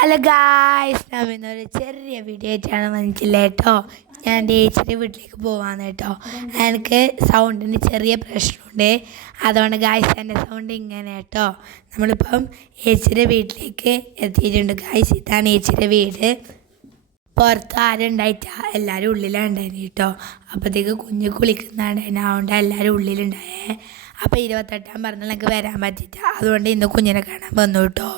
Hello guys, ഞാൻ ഇന്നൊരു ചെറിയ വീഡിയോ ആയിട്ടാണ് വന്നിട്ടില്ല കേട്ടോ. ഞാൻ എൻ്റെ ചേച്ചിയുടെ വീട്ടിലേക്ക് പോവാന്ന് കേട്ടോ. എനിക്ക് സൗണ്ടിന് ചെറിയ പ്രശ്നമുണ്ട്, അതുകൊണ്ട് ഗായ്സ് എൻ്റെ സൗണ്ട് ഇങ്ങനെ കേട്ടോ. നമ്മളിപ്പം ചേച്ചിയുടെ വീട്ടിലേക്ക് എത്തിയിട്ടുണ്ട് ഗായ്സ്. ഇതാണ് ചേച്ചിയുടെ വീട്. പുറത്ത് ആരും ഉണ്ടായിട്ടാ, എല്ലാവരും ഉള്ളിലാണ് ഉണ്ടായിരുന്നു കേട്ടോ. അപ്പോഴത്തേക്ക് കുഞ്ഞ് കുളിക്കുന്നുണ്ടായിരുന്നു, അതുകൊണ്ട് എല്ലാവരും ഉള്ളിലുണ്ടായേ. അപ്പോൾ 28-ാം പറഞ്ഞാൽ എനിക്ക് വരാൻ പറ്റിയിട്ട, അതുകൊണ്ട് ഇന്ന് കുഞ്ഞിനെ കാണാൻ വന്നു കേട്ടോ.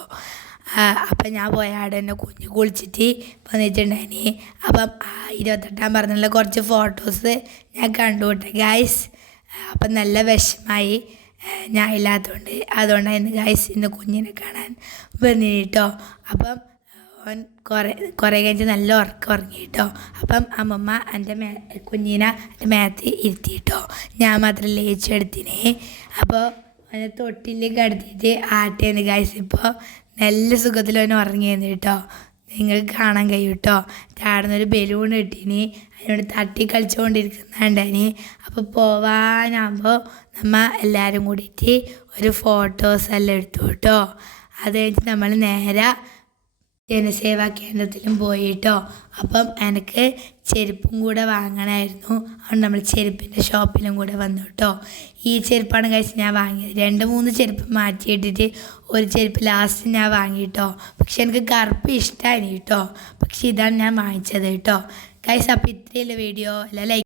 അപ്പം ഞാൻ പോയ ആടെ തന്നെ കുഞ്ഞ് കുളിച്ചിട്ട് വന്നിട്ടുണ്ടായിനി. അപ്പം 28-ാം പറഞ്ഞുള്ള കുറച്ച് ഫോട്ടോസ് ഞാൻ കണ്ടു കേട്ടോ ഗായ്സ്. അപ്പം നല്ല വിഷമായി ഞാൻ ഇല്ലാത്തതുകൊണ്ട്. അതുകൊണ്ടായിരുന്നു ഗായ്സ് ഇന്ന് കുഞ്ഞിനെ കാണാൻ വന്നിന് കേട്ടോ. അപ്പം ഓൻ കുറേ കഴിഞ്ഞ് നല്ല ഉറക്കം ഉറങ്ങി കേട്ടോ. അപ്പം അമ്മമ്മ എൻ്റെ കുഞ്ഞിനെ എൻ്റെ മേത്ത് ഇരുത്തിയിട്ടോ. ഞാൻ മാത്രം ലേച്ചെടുത്തിനെ. അപ്പോൾ അതിനെ തൊട്ടിൽ കടത്തിയിട്ട് ആട്ടിയെന്ന് ഗായ്സ്. ഇപ്പോൾ നല്ല സുഖത്തിൽ അവൻ ഉറങ്ങിയെന്ന് കേട്ടോ. നിങ്ങൾക്ക് കാണാൻ കഴിയും കേട്ടോ. ചാടുന്നൊരു ബലൂൺ കിട്ടീനി, അതിനോട് തട്ടി കളിച്ചുകൊണ്ടിരിക്കുന്നുണ്ടായിനി. അപ്പോൾ പോവാനാകുമ്പോൾ നമ്മൾ എല്ലാവരും കൂടിയിട്ട് ഒരു ഫോട്ടോസെല്ലാം എടുത്തു കേട്ടോ. അത് കഴിഞ്ഞിട്ട് നമ്മൾ നേരെ ജനസേവാ കേന്ദ്രത്തിലും പോയി കേട്ടോ. അപ്പം എനിക്ക് ചെരുപ്പും കൂടെ വാങ്ങണമായിരുന്നു, അതുകൊണ്ട് നമ്മൾ ചെരുപ്പിൻ്റെ ഷോപ്പിലും കൂടെ വന്നു കേട്ടോ. ഈ ചെരുപ്പാണ് കഴിച്ച് ഞാൻ വാങ്ങിയത്. 2-3 ചെരുപ്പ് മാറ്റിയിട്ടിട്ട് ഒരു ചെരുപ്പ് ലാസ്റ്റ് ഞാൻ വാങ്ങി കേട്ടോ. പക്ഷെ എനിക്ക് കറുപ്പ് ഇഷ്ടമായി കേട്ടോ. പക്ഷെ ഇതാണ് ഞാൻ വാങ്ങിച്ചത് കേട്ടോ ഗൈസ്. അപ്പോൾ ഇത്രയുള്ള വീഡിയോ എല്ലാം ലൈക്ക്